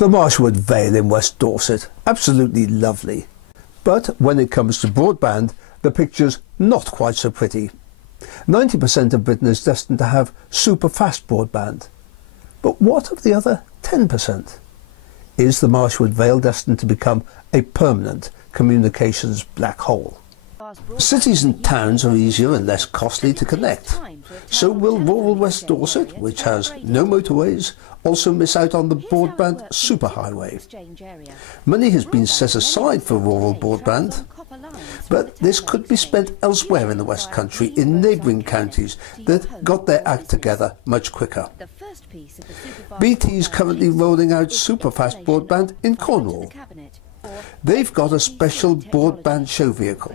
The Marshwood Vale in West Dorset, absolutely lovely. But when it comes to broadband, the picture's not quite so pretty. 90% of Britain is destined to have super-fast broadband. But what of the other 10%? Is the Marshwood Vale destined to become a permanent communications black hole? Cities and towns are easier and less costly to connect. So will rural West Dorset, which has no motorways, also miss out on the broadband superhighway? Money has been set aside for rural broadband, but this could be spent elsewhere in the West Country, in neighbouring counties that got their act together much quicker. BT is currently rolling out superfast broadband in Cornwall. They've got a special broadband show vehicle.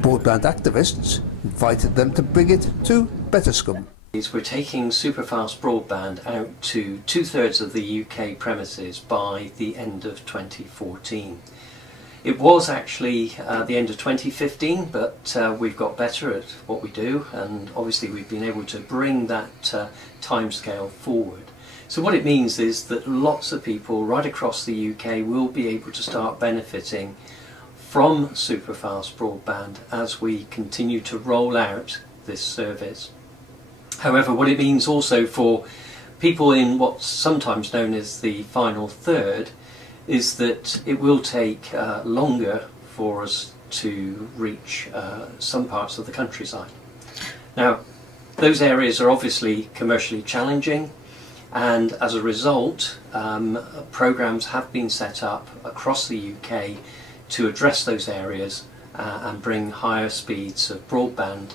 Broadband activists invited them to bring it to Betterscombe. We're taking superfast broadband out to 2/3 of the UK premises by the end of 2014. It was actually the end of 2015, but we've got better at what we do, and obviously we've been able to bring that timescale forward. So what it means is that lots of people right across the UK will be able to start benefiting from superfast broadband as we continue to roll out this service. However, what it means also for people in what's sometimes known as the final third is that it will take longer for us to reach some parts of the countryside. Now, those areas are obviously commercially challenging, and as a result, programs have been set up across the UK to address those areas and bring higher speeds of broadband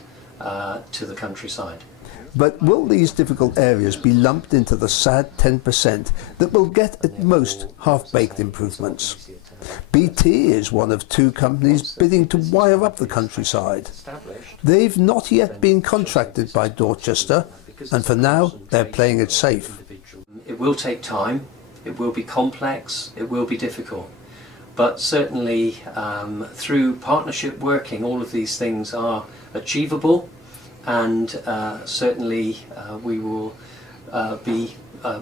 to the countryside. But will these difficult areas be lumped into the sad 10% that will get at most half-baked improvements? BT is one of two companies bidding to wire up the countryside. They've not yet been contracted by Dorchester, and for now they're playing it safe. It will take time, it will be complex, it will be difficult. But certainly through partnership working, all of these things are achievable, and certainly we will be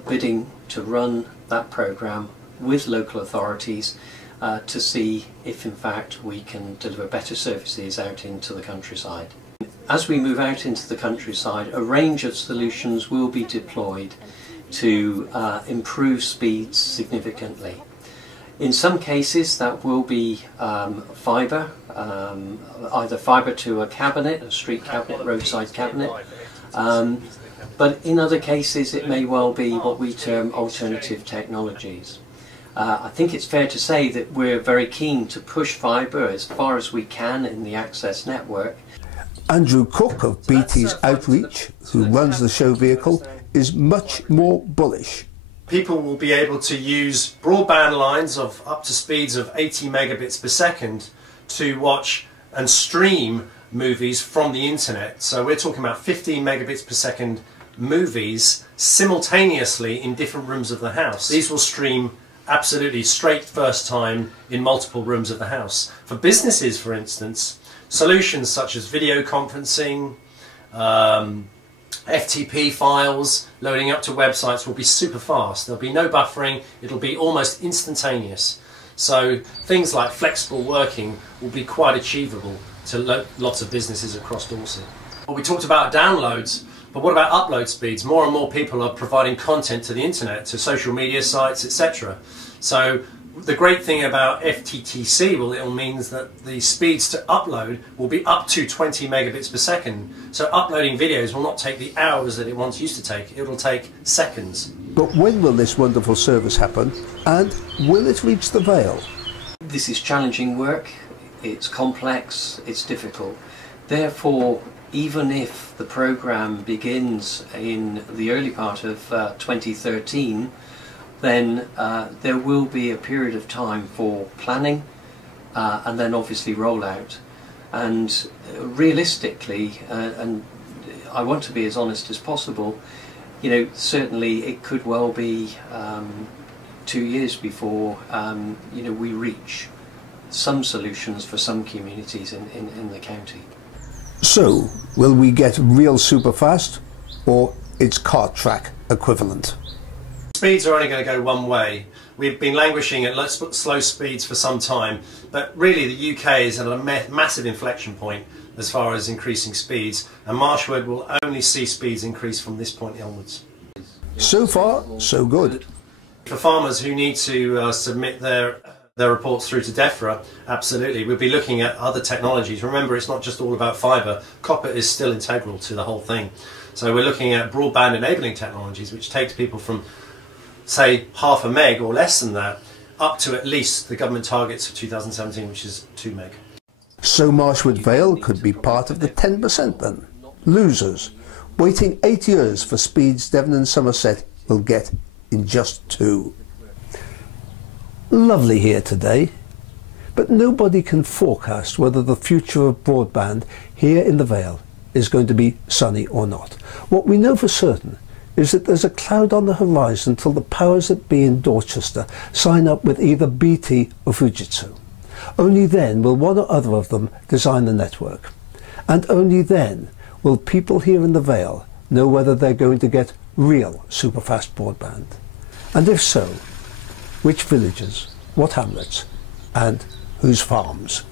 bidding to run that programme with local authorities to see if in fact we can deliver better services out into the countryside. As we move out into the countryside, a range of solutions will be deployed to improve speeds significantly. In some cases that will be fibre, either fibre to a cabinet, a street cabinet, roadside cabinet, but in other cases it may well be what we term alternative technologies. I think it's fair to say that we're very keen to push fibre as far as we can in the access network. Andrew Cook of BT's Outreach, who runs the show vehicle, is much more bullish. People will be able to use broadband lines of up to speeds of 80 megabits per second to watch and stream movies from the internet. So we're talking about 15 megabits per second movies simultaneously in different rooms of the house. These will stream absolutely straight first time in multiple rooms of the house. For businesses, for instance, solutions such as video conferencing, FTP files loading up to websites will be super fast. There'll be no buffering, it'll be almost instantaneous. So things like flexible working will be quite achievable to lots of businesses across Dorset. Well, we talked about downloads, but what about upload speeds? More and more people are providing content to the internet, to social media sites, etc. So the great thing about FTTC, well, it means that the speeds to upload will be up to 20 megabits per second. So uploading videos will not take the hours that it once used to take, it will take seconds. But when will this wonderful service happen, and will it reach the Vale? This is challenging work, it's complex, it's difficult. Therefore, even if the programme begins in the early part of 2013, then there will be a period of time for planning and then obviously rollout. And realistically, and I want to be as honest as possible, you know, certainly it could well be 2 years before you know, we reach some solutions for some communities in the county. So, will we get real superfast, or its car track equivalent? Speeds are only going to go one way. We've been languishing at slow speeds for some time, but really the UK is at a massive inflection point as far as increasing speeds, and Marshwood will only see speeds increase from this point onwards. So far, so good. For farmers who need to submit their reports through to DEFRA, absolutely. We'll be looking at other technologies. Remember, it's not just all about fibre. Copper is still integral to the whole thing. So we're looking at broadband enabling technologies, which takes people from, say, half a meg or less than that, up to at least the government targets of 2017, which is 2 meg. So Marshwood Vale could be part of the 10% then. Losers, waiting 8 years for speeds Devon and Somerset will get in just 2. Lovely here today, but nobody can forecast whether the future of broadband here in the Vale is going to be sunny or not. What we know for certain is that there's a cloud on the horizon till the powers that be in Dorchester sign up with either BT or Fujitsu. Only then will one or other of them design the network. And only then will people here in the Vale know whether they're going to get real superfast broadband. And if so, which villages, what hamlets, and whose farms?